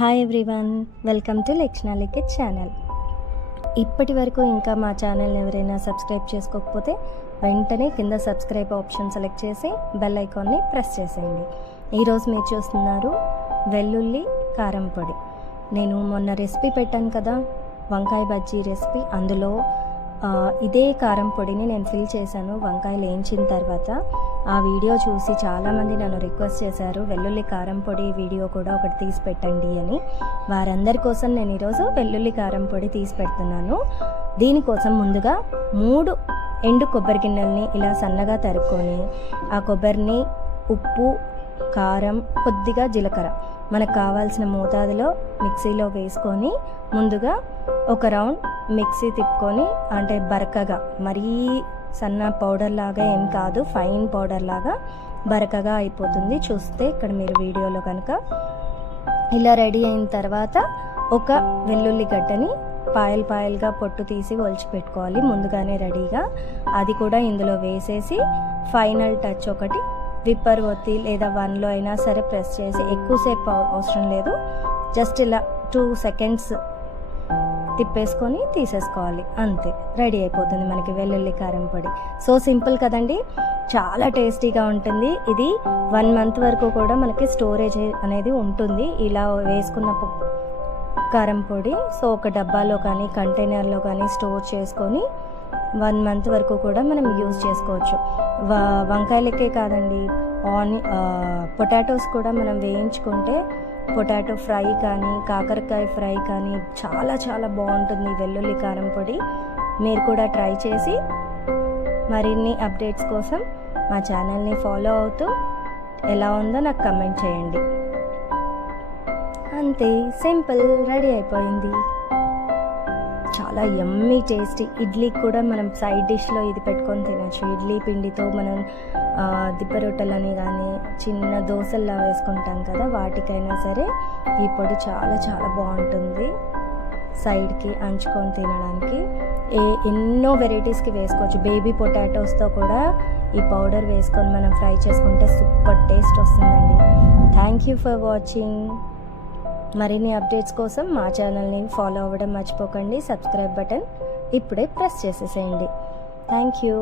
Hi everyone, welcome to లక్షణ Likhith channel. ఇప్పటి వరకు ఇంకా మా ఛానల్ని ఎవరైనా సబ్స్క్రైబ్ చేసుకోకపోతే వెంటనే కింద సబ్స్క్రైబ్ ఆప్షన్ సెలెక్ట్ చేసి బెల్ ఐకాన్ని ప్రెస్ చేసేయండి. ఈరోజు మీరు చూస్తున్నారు వెల్లుల్లి కారం పొడి. నేను మొన్న రెసిపీ పెట్టాను కదా, వంకాయ బజ్జీ రెసిపీ. అందులో ఇదే కారం పొడిని నేను ఫిల్ చేశాను వంకాయలు వేయించిన తర్వాత. ఆ వీడియో చూసి చాలామంది నన్ను రిక్వెస్ట్ చేశారు, వెల్లుల్లి కారం పొడి వీడియో కూడా ఒకటి తీసి పెట్టండి అని. వారందరి కోసం నేను ఈరోజు వెల్లుల్లి కారం పొడి తీసి పెడుతున్నాను. దీనికోసం ముందుగా 3 ఎండు కొబ్బరి గిన్నెల్ని ఇలా సన్నగా తరుక్కొని, ఆ కొబ్బరిని ఉప్పు, కారం, కొద్దిగా జీలకర్ర మనకు కావాల్సిన మోతాదులో మిక్సీలో వేసుకొని ముందుగా ఒక రౌండ్ మిక్సీ తిప్పుకొని, అంటే బరకగా, మరీ సన్న పౌడర్ లాగా ఏం కాదు, ఫైన్ పౌడర్ లాగా బరకగా అయిపోతుంది. చూస్తే ఇక్కడ మీరు వీడియోలో కనుక ఇలా రెడీ అయిన తర్వాత ఒక వెల్లుల్లి గడ్డని పాయలుగా పొట్టు తీసి ఒలిచి పెట్టుకోవాలి ముందుగానే రెడీగా. అది కూడా ఇందులో వేసేసి ఫైనల్ టచ్ ఒకటి విప్పర్ ఒత్తి లేదా 1లో అయినా సరే ప్రెస్ చేసి, ఎక్కువసేపు అవసరం లేదు, జస్ట్ ఇలా 2 సెకండ్స్ తిప్పేసుకొని తీసేసుకోవాలి, అంతే. రెడీ అయిపోతుంది మనకి వెల్లుల్లి కారం పొడి. సో సింపుల్ కదండి, చాలా టేస్టీగా ఉంటుంది. ఇది 1 మంత్ వరకు కూడా మనకి స్టోరేజ్ అనేది ఉంటుంది ఇలా వేసుకున్న కారం పొడి. సో ఒక డబ్బాలో కానీ కంటైనర్లో కానీ స్టోర్ చేసుకొని 1 మంత్ వరకు కూడా మనం యూజ్ చేసుకోవచ్చు. వంకాయలకే కాదండి, పొటాటోస్ కూడా మనం వేయించుకుంటే పొటాటో ఫ్రై కానీ కాకరకాయ ఫ్రై కానీ చాలా చాలా బాగుంటుంది వెల్లుల్లి కారం పొడి. మీరు కూడా ట్రై చేసి మరిన్ని అప్డేట్స్ కోసం మా ఛానల్ని ఫాలో అవుతూ ఎలా ఉందో నాకు కమెంట్ చేయండి. అంతే, సింపుల్, రెడీ అయిపోయింది. చాలా యమ్మీ టేస్టీ. ఇడ్లీకి కూడా మనం సైడ్ డిష్లో ఇది పెట్టుకొని తినచ్చు. ఇడ్లీ పిండితో మనం దిబ్బ రొట్టెలని కానీ చిన్న దోశల్లా వేసుకుంటాం కదా, వాటికైనా సరే ఈ పొడి చాలా చాలా బాగుంటుంది. సైడ్కి అంచుకొని తినడానికి ఎన్నో వెరైటీస్కి వేసుకోవచ్చు. బేబీ పొటాటోస్తో కూడా ఈ పౌడర్ వేసుకొని మనం ఫ్రై చేసుకుంటే సూపర్ టేస్ట్ వస్తుందండి. Thank you for watching. మరిన్ని అప్డేట్స్ కోసం మా ఛానల్ని ఫాలో అవ్వడం మర్చిపోకండి. సబ్స్క్రైబ్ బటన్ ఇప్పుడే ప్రెస్ చేసేసేయండి. Thank you.